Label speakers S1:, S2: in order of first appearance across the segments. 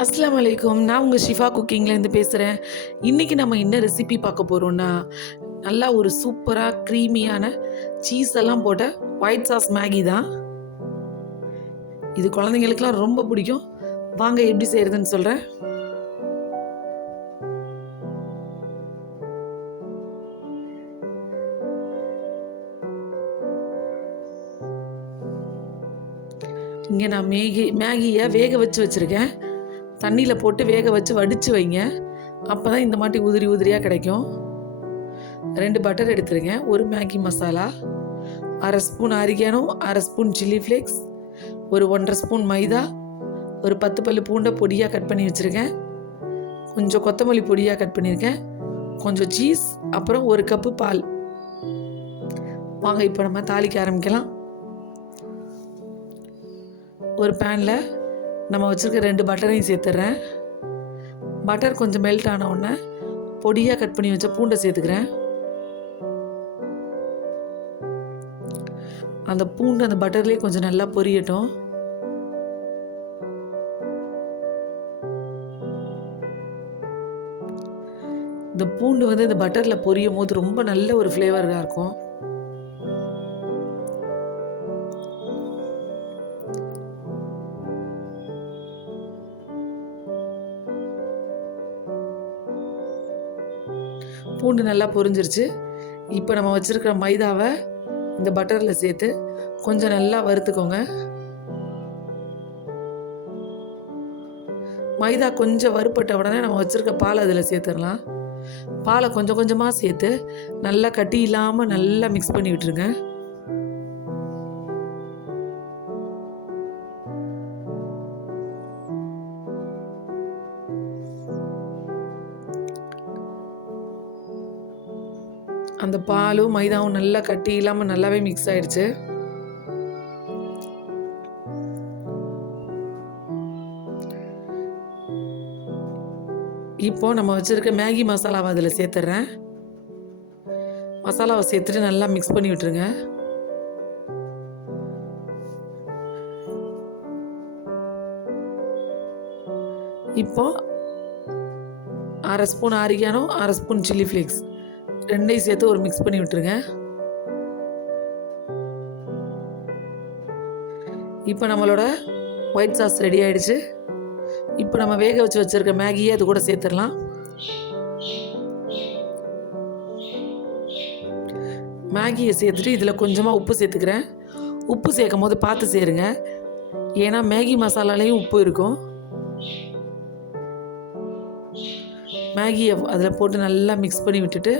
S1: அஸ்லாம் வலைக்கம் நான் உங்கள் ஷிஃபா குக்கிங்லேருந்து பேசுகிறேன் இன்றைக்கி நம்ம என்ன ரெசிபி பார்க்க போகிறோம்னா நல்லா ஒரு சூப்பராக க்ரீமியான சீஸ் எல்லாம் போட்ட ஒயிட் சாஸ் மேகி தான். இது குழந்தைங்களுக்குலாம் ரொம்ப பிடிக்கும். வாங்க எப்படி செய்கிறதுன்னு சொல்கிறேன் இங்கே நான் மேகி மேகியை வேக வச்சு வச்சுருக்கேன். தண்ணியில் போட்டு வேக வச்சு வடித்து வைங்க. அப்போ தான் இந்த மாட்டி உதிரி உதிரியாக கிடைக்கும். ரெண்டு பட்டர் எடுத்துருங்க. ஒரு மேகி மசாலா அரை ஸ்பூன் அரிகானோ அரை ஸ்பூன் சில்லி ஃப்ளேக்ஸ் ஒரு ஒன்றரை ஸ்பூன் மைதா ஒரு பத்து பல்லு பூண்டை பொடியாக கட் பண்ணி வச்சுருக்கேன் கொஞ்சம் கொத்தமல்லி பொடியாக கட் பண்ணியிருக்கேன் கொஞ்சம் சீஸ் அப்புறம் ஒரு கப்பு பால். வாங்க இப்போ நம்ம தாளிக்க ஆரம்பிக்கலாம். ஒரு பேனில் நம்ம வச்சுருக்க ரெண்டு பட்டரையும் சேர்த்துட்றேன் பட்டர் கொஞ்சம் மெல்ட் ஆன உடனே பொடியாக கட் பண்ணி வச்ச பூண்டை சேர்த்துக்கிறேன். அந்த பூண்டு அந்த பட்டர்லேயே கொஞ்சம் நல்லா பொரியட்டும். இந்த பூண்டு வந்து இந்த பட்டரில் பொரியும் போது ரொம்ப நல்ல ஒரு ஃப்ளேவராக இருக்கும். பூண்டு நல்லா பொரிஞ்சிருச்சு. இப்போ நம்ம வச்சுருக்கிற மைதாவை இந்த பட்டரில் சேர்த்து கொஞ்சம் நல்லா வறுத்துக்கோங்க. மைதா கொஞ்சம் வறுப்பட்ட உடனே நம்ம வச்சுருக்க பால் அதில் சேர்த்துடலாம். பாலை கொஞ்சம் கொஞ்சமாக சேர்த்து நல்லா கட்டி இல்லாமல் நல்லா மிக்ஸ் பண்ணி விட்டுருங்க. அந்த பாலும் மைதாவும் நல்லா கட்டி இல்லாமல் நல்லாவே மிக்ஸ் ஆயிடுச்சு. இப்போ நம்ம வச்சுருக்க மேகி மசாலாவை அதில் சேர்த்துட்றேன் மசாலாவை சேர்த்துட்டு நல்லா மிக்ஸ் பண்ணி விட்டுருங்க. இப்போ அரை ஸ்பூன் ஆரிகானோ அரை ஸ்பூன் சில்லி ஃப்ளேக்ஸ் ரெண்டையும் சேர்த்து ஒரு மிக்ஸ் பண்ணி விட்டுருங்க. இப்போ நம்மளோட ஒயிட் சாஸ் ரெடி ஆகிடுச்சு இப்போ நம்ம வேக வச்சு வச்சுருக்க மேகியை அது கூட சேர்த்துடலாம். மேகியை சேர்த்துட்டு இதில் கொஞ்சமாக உப்பு சேர்த்துக்கிறேன். உப்பு சேர்க்கும் போது பார்த்து சேருங்க. ஏன்னா மேகி மசாலாலேயும் உப்பு இருக்கும். மேகியை அதில் போட்டு நல்லா மிக்ஸ் பண்ணி விட்டுட்டு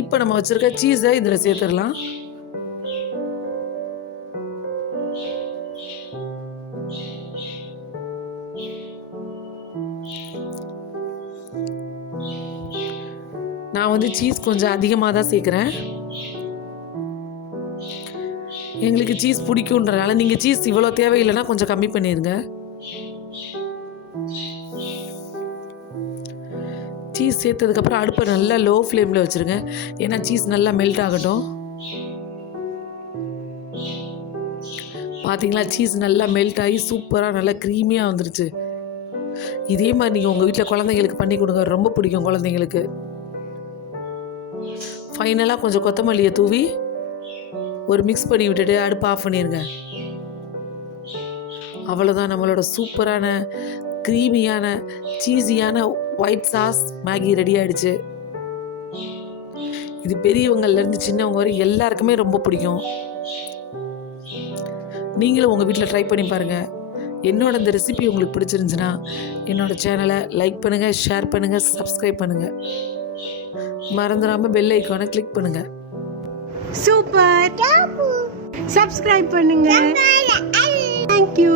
S1: இப்போ நம்ம வச்சுருக்க சீஸை இதில் சேர்த்துடலாம். நான் வந்து சீஸ் கொஞ்சம் அதிகமாக தான் சேர்க்குறேன். எங்களுக்கு சீஸ் பிடிக்குன்றனால நீங்கள் சீஸ் இவ்வளோ தேவையில்லைன்னா கொஞ்சம் கம்மி பண்ணிடுங்க. சீஸ் சேர்த்ததுக்கப்புறம் அடுப்பை நல்லா லோ ஃப்ளேமில் வச்சுருங்க. ஏன்னா சீஸ் நல்லா மெல்ட் ஆகட்டும். பார்த்தீங்களா சீஸ் நல்லா மெல்ட் ஆகி சூப்பராக நல்லா க்ரீமியாக வந்துருச்சு. இதே மாதிரி நீங்கள் உங்கள் வீட்டில் குழந்தைங்களுக்கு பண்ணி கொடுங்க. ரொம்ப பிடிக்கும் குழந்தைங்களுக்கு. ஃபைனலாக கொஞ்சம் கொத்தமல்லியை தூவி ஒரு மிக்ஸ் பண்ணி விட்டுட்டு அடுப்பு ஆஃப் பண்ணிடுங்க அவ்வளோதான் நம்மளோட சூப்பரான க்ரீமியான சீஸியான ஒயிட் சாஸ் மேகி ரெடி ஆயிடுச்சு. இது பெரியவங்கள்லேருந்து சின்னவங்க வரை எல்லாருக்குமே ரொம்ப பிடிக்கும். நீங்களும் உங்கள் வீட்டில் ட்ரை பண்ணி பாருங்கள் என்னோட இந்த ரெசிபி உங்களுக்கு பிடிச்சிருந்துச்சுன்னா என்னோட சேனலை லைக் பண்ணுங்கள் ஷேர் பண்ணுங்கள் சப்ஸ்கிரைப் பண்ணுங்கள் மறந்துடாமல் பெல் ஐக்கானை கிளிக் பண்ணுங்கள்
S2: சூப்பர் சப்ஸ்கிரைப் பண்ணுங்கள் தேங்க்யூ